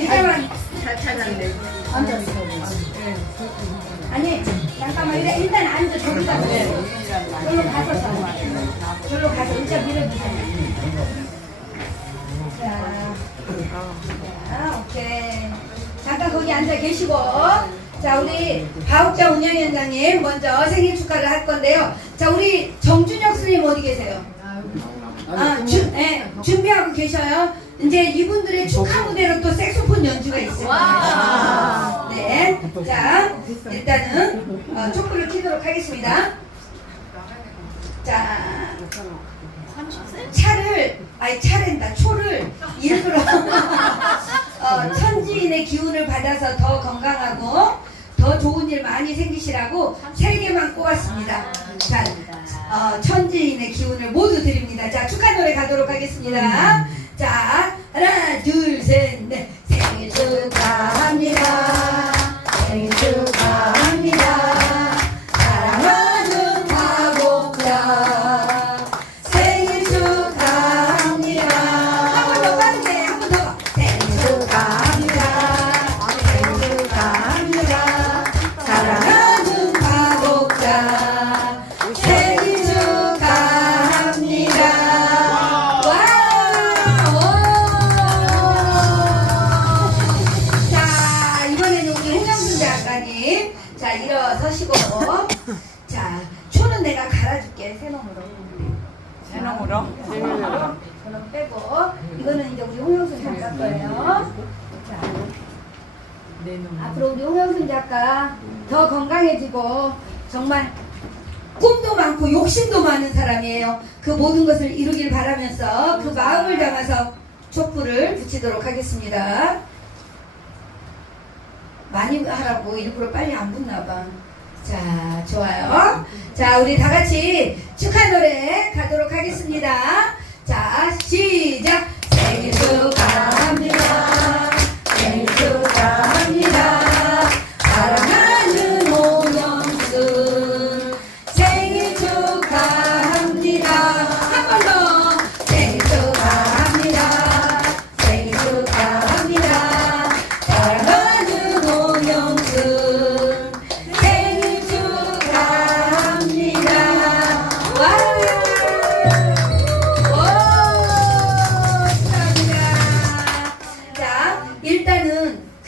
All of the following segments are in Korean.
일단은 잘 찾았네. 앉았어. 아니, 잠깐만. 일단, 일단 앉아. 저기다. 저로 가서 서 저로 가서 의자 밀어주세요. 자, 자, 오케이. 잠깐 거기 앉아 계시고. 자, 우리 바욱자 운영위원장님 먼저 생일 축하를 할 건데요. 자, 우리 정준혁 스님 어디 계세요? 아, 주, 예, 준비하고 계셔요. 이제 이분들의 축하 무대로 또 색소폰 연주가 있어요. 네. 자, 일단은 어, 촛불을 켜도록 하겠습니다. 자, 차를, 아니 차랜다, 초를 일부러 어, 천지인의 기운을 받아서 더 건강하고 더 좋은 일 많이 생기시라고 세 개만 꼽았습니다. 자, 어, 천지인의 기운을 모두 드립니다. 자, 축하 노래 가도록 하겠습니다. 자, 하나, 둘, 셋, 자, 일어서시고. 자, 초는 내가 갈아줄게, 새놈으로. 새놈으로? 저는 빼고. 이거는 이제 우리 홍영순 작가 거예요. 자, 앞으로 우리 홍영순 작가 더 건강해지고, 정말 꿈도 많고 욕심도 많은 사람이에요. 그 모든 것을 이루길 바라면서 그 마음을 담아서 촛불을 붙이도록 하겠습니다. 많이 하라고 일부러 빨리 안 붙나 봐. 자, 좋아요. 자, 우리 다 같이 축하 노래 가도록 하겠습니다.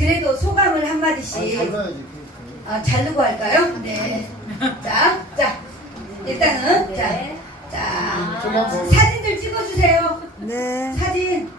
그래도 소감을 한마디씩. 잘라야지. 아, 자르고 할까요? 네. 자, 자, 일단은, 자, 자, 저기 한번 사진들 찍어주세요. 네. 사진.